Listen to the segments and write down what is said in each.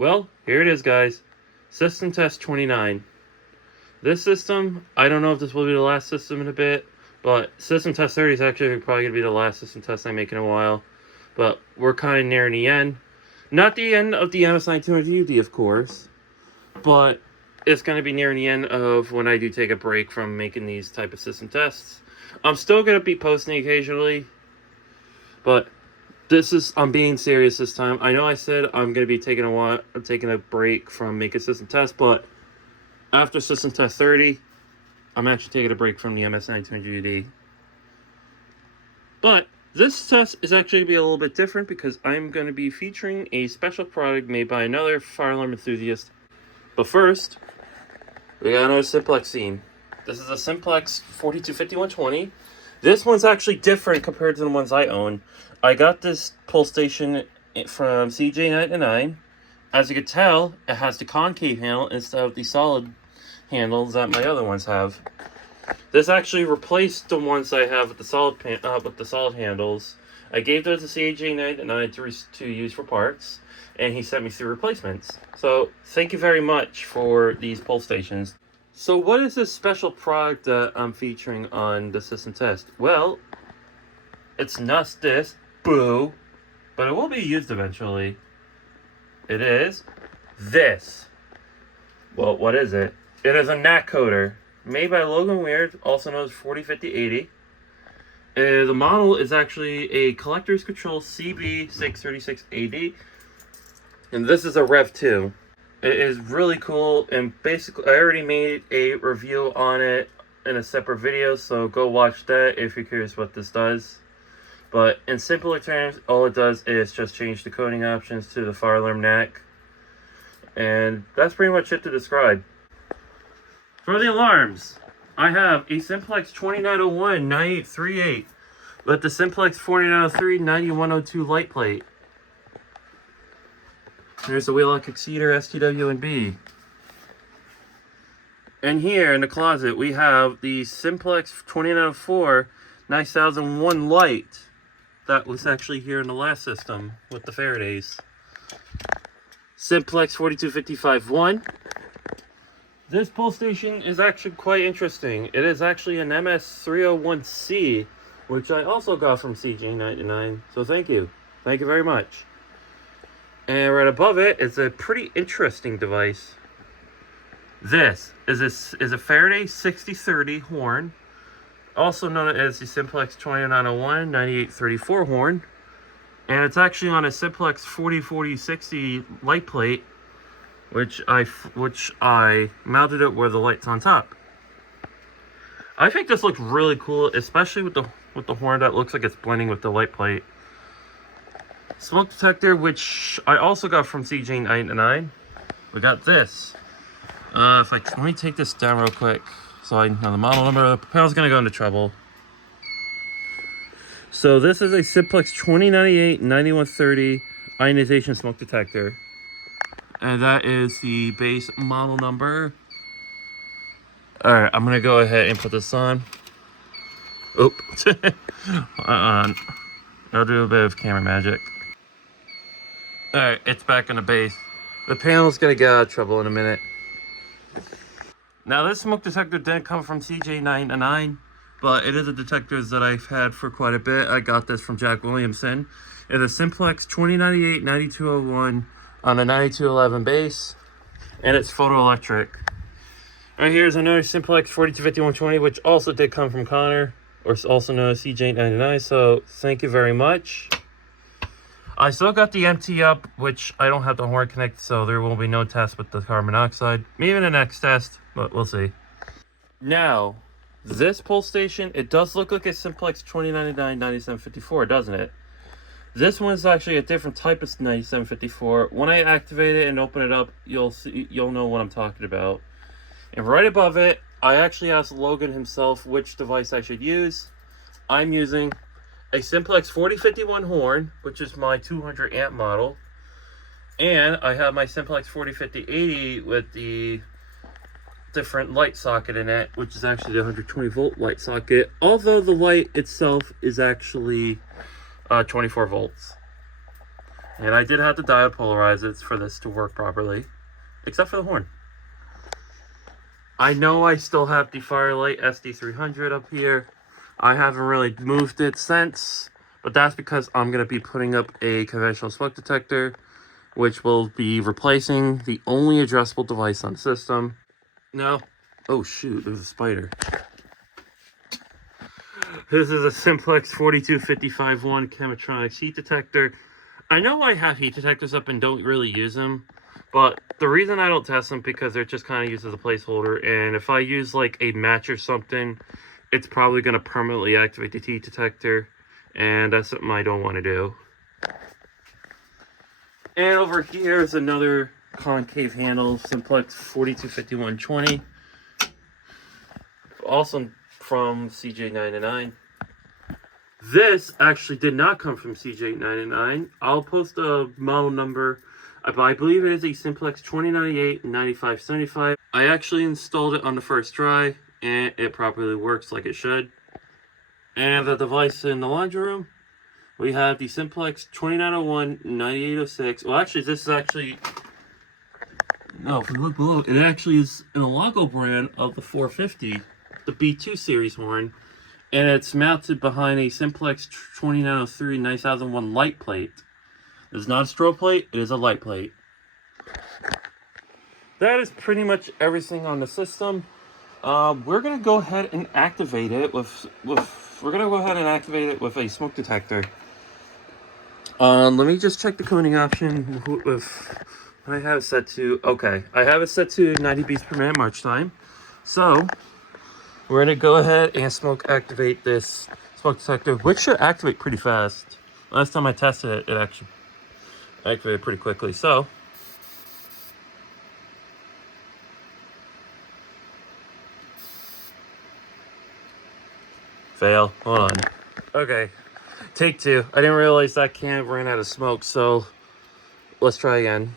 Well, here it is, guys. System test 29. This system, I don't know if this will be the last system in a bit, but system test 30 is actually probably going to be the last system test I make in a while. But we're kind of nearing the end. Not the end of the MS-9200UD, of course, but it's going to be nearing the end of when I do take a break from making these type of system tests. I'm still going to be posting occasionally, but I'm being serious this time. I know I said I'm going to be taking a break from making system tests, but after system test 30, I'm actually taking a break from the MS-9200UD. But this test is actually going to be a little bit different because I'm going to be featuring a special product made by another fire alarm enthusiast. But first, we got another Simplex theme. This is a Simplex 425120. This one's actually different compared to the ones I own. I got this pull station from CJ99. As you can tell, it has the concave handle instead of the solid handles that my other ones have. This actually replaced the ones I have with the solid handles. I gave those to CJ99 to use for parts, and he sent me 3 replacements. So thank you very much for these pull stations. So what is this special product that I'm featuring on the system test? Well, it's not this, boo, but it will be used eventually. It is this. Well, what is it? It is a NAC Coder, made by Logan Weird, also known as 405080. The model is actually a Collector's Control CB636AD, and this is a Rev 2. It is really cool, and basically I already made a review on it in a separate video, so go watch that if you're curious what this does. But in simpler terms, all it does is just change the coding options to the fire alarm NAC, and that's pretty much it to describe. For the alarms, I have a Simplex 2901-9838 with the Simplex 4903-9102 light plate. There's the wheel lock exceeder, STW, and B. And here in the closet, we have the Simplex 2904-9001 light that was actually here in the last system with the Faradays. Simplex 4255-1. This pull station is actually quite interesting. It is actually an MS-301C, which I also got from CJ99. So thank you. Thank you very much. And right above it is a pretty interesting device. This is a Faraday 6030 horn, also known as the Simplex 2901-9834 horn. And it's actually on a Simplex 404060 light plate, which I mounted it where the light's on top. I think this looks really cool, especially with the horn that looks like it's blending with the light plate. Smoke detector, which I also got from CJ99. We got this. Let me take this down real quick so I know the model number. The panel's gonna go into trouble. So this is a Simplex 2098-9130 ionization smoke detector. And that is the base model number. Alright, I'm gonna go ahead and put this on. Oop. I'll do a bit of camera magic. Alright, it's back in the base. The panel's gonna get out of trouble in a minute. Now this smoke detector didn't come from CJ99, but it is a detector that I've had for quite a bit. I got this from Jack Williamson. It's a Simplex 2098-9201 on a 9211 base, and it's photoelectric. Right here's another Simplex 425120, which also did come from Connor, or also known as CJ99, so thank you very much. I still got the MT up, which I don't have the horn connected, so there will be no test with the carbon monoxide. Maybe in the next test, but we'll see. Now, this pull station, it does look like a Simplex 2099-9754, doesn't it? This one is actually a different type of 9754. When I activate it and open it up, you'll know what I'm talking about. And right above it, I actually asked Logan himself which device I should use. I'm using a Simplex 4051 horn, which is my 200 amp model. And I have my Simplex 405080 with the different light socket in it, which is actually the 120 volt light socket. Although the light itself is actually 24 volts. And I did have to diode polarize it for this to work properly, except for the horn. I know I still have the Fire-lite SD300 up here. I haven't really moved it since, but that's because I'm going to be putting up a conventional smoke detector, which will be replacing the only addressable device on the system. No. Oh shoot, there's a spider. This is a Simplex 42551 Chematronics heat detector. I know I have heat detectors up and don't really use them, but the reason I don't test them because they're just kind of used as a placeholder, and if I use like a match or something, it's probably going to permanently activate the heat detector, and that's something I don't want to do. And over here is another concave handle, Simplex 425120, also from CJ99. This actually did not come from CJ99. I'll post a model number. I believe it is a Simplex 2098-9575. I actually installed it on the first try, and it properly works like it should. And the device in the laundry room, we have the Simplex 2901-9806. Well, actually, this is actually... No, if we look below, it actually is an Ellenco brand of the 450, the B2 series horn. And it's mounted behind a Simplex 2903-9001 light plate. It is not a strobe plate, it is a light plate. That is pretty much everything on the system. We're gonna go ahead and activate it with a smoke detector. Let me just check the cooling option with I have it set to, okay, I have it set to 90 beats per minute march time. So we're gonna go ahead and smoke activate this smoke detector, which should activate pretty fast. Last time I tested it, it actually activated pretty quickly. So fail. Hold on. Okay, take two. I didn't realize that can ran out of smoke, so let's try again.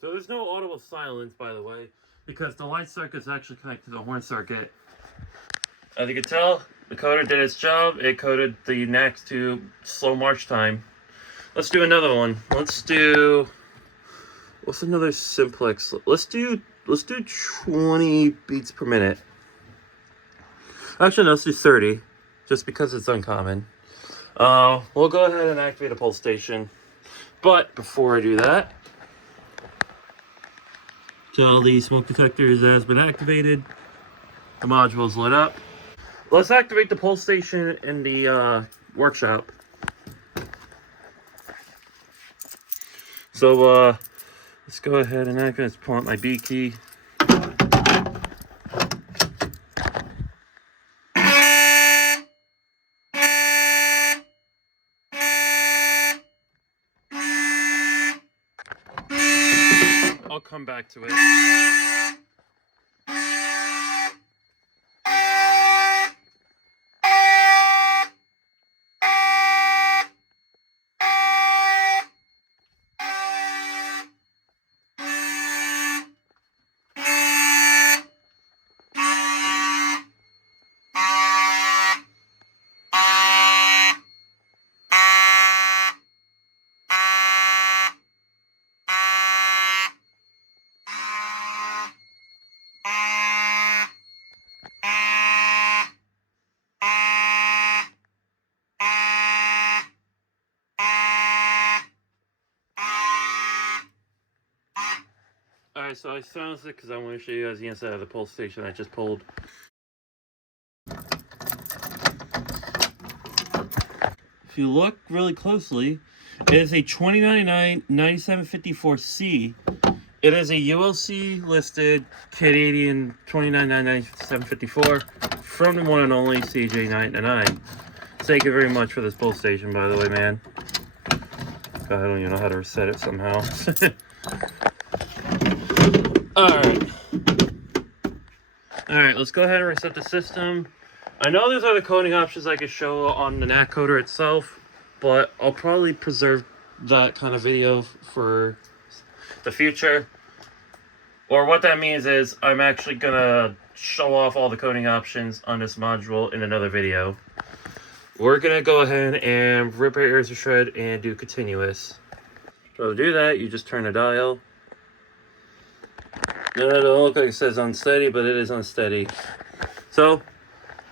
So there's no audible silence, by the way, because the light circuit is actually connected to the horn circuit. As you can tell, the coder did its job. It coded the NAC to slow march time. Let's do another one. Let's do, what's another Simplex? Let's do 20 beats per minute. Actually, no, let's do 30, just because it's uncommon. We'll go ahead and activate a pulse station. But before I do that, tell the smoke detector has been activated. The module's lit up. Let's activate the pull station in the workshop. So let's go ahead and activate. Let's pull out my B key. I'll come back to it. Alright, so I silenced it because I want to show you guys the inside of the pull station I just pulled. If you look really closely, it is a 2099-9754C. It is a ULC listed Canadian 2099-9754 from the one and only CJ999. Thank you very much for this pull station, by the way, man. God, I don't even know how to reset it somehow. Alright, let's go ahead and reset the system. I know there's other coding options I could show on the NAC Coder itself, but I'll probably preserve that kind of video for the future. Or what that means is I'm actually gonna show off all the coding options on this module in another video. We're gonna go ahead and rip our ears to shred and do continuous. So to do that, you just turn the dial. Now, it don't look like it says unsteady, but it is unsteady. So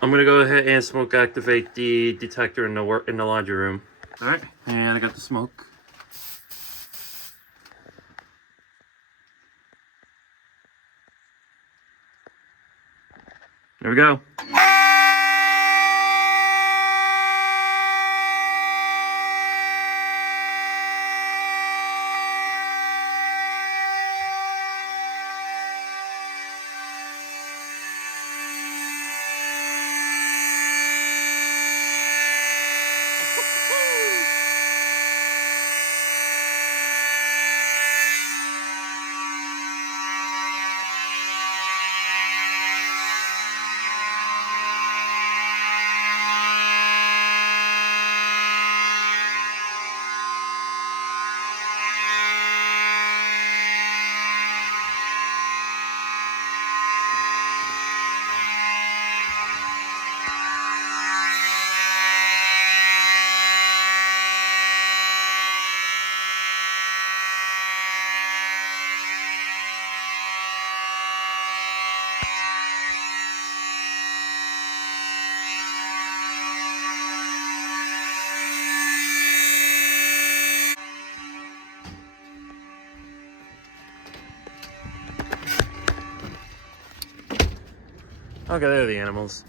I'm gonna go ahead and smoke activate the detector in the laundry room. All right, and I got the smoke. There we go. Okay, there are the animals.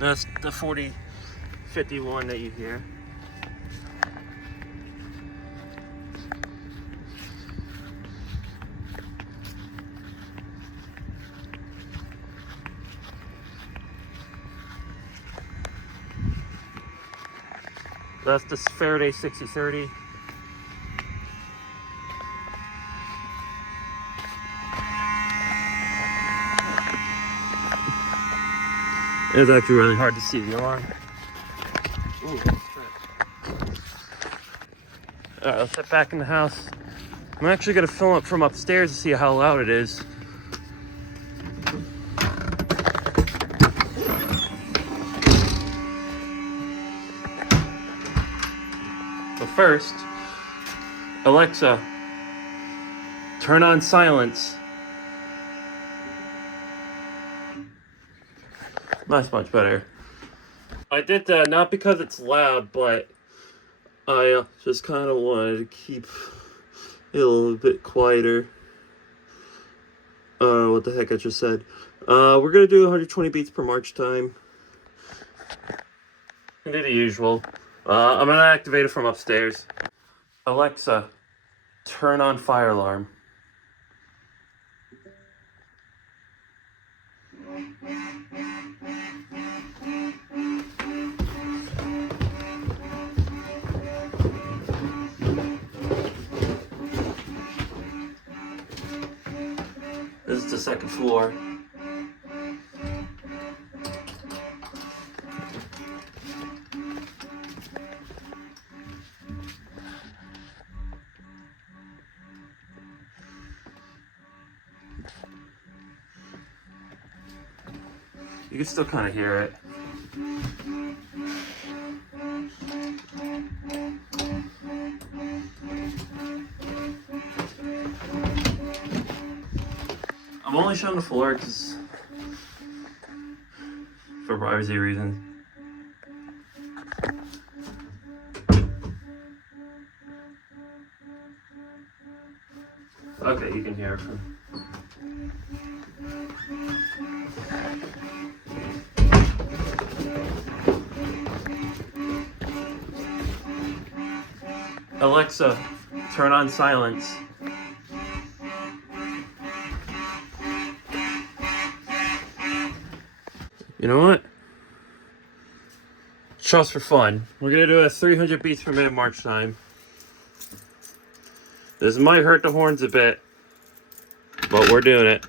That's the 4051 that you hear. That's the Faraday 6030. It's actually really hard to see the alarm. Ooh, alright, let's head back in the house. I'm actually going to film it from upstairs to see how loud it is. But first, Alexa, turn on silence. That's much better. I did that not because it's loud, but I just kind of wanted to keep it a little bit quieter. What the heck I just said. We're gonna do 120 beats per march time. And do the usual. I'm gonna activate it from upstairs. Alexa, turn on fire alarm. This is the second floor. You can still kind of hear it. I'm only showing the floor because for privacy reasons. Okay, you can hear it from. Alexa, turn on silence. You know what? Just for fun, we're gonna do a 300 beats per minute march time. This might hurt the horns a bit, but we're doing it.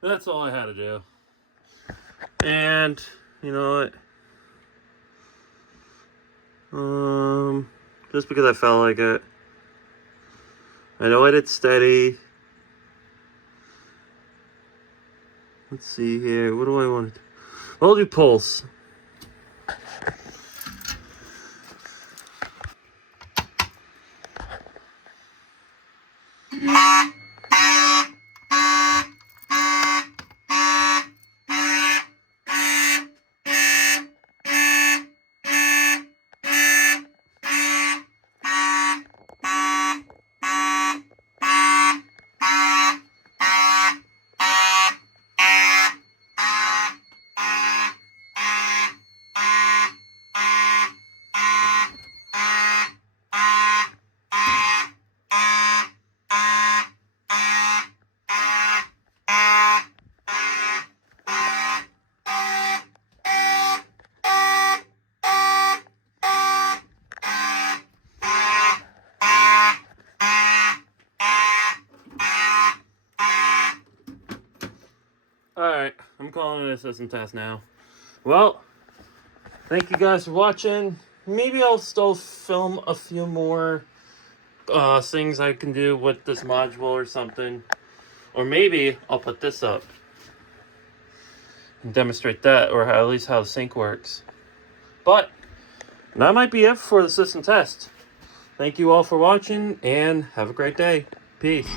That's all I had to do. And you know what? Just because I felt like it. I know I did steady. Let's see here. What do I want to do? I'll do pulse. Alright, I'm calling it a system test now. Well, thank you guys for watching. Maybe I'll still film a few more things I can do with this module or something. Or maybe I'll put this up and demonstrate that, or at least how the sync works. But that might be it for the system test. Thank you all for watching, and have a great day. Peace.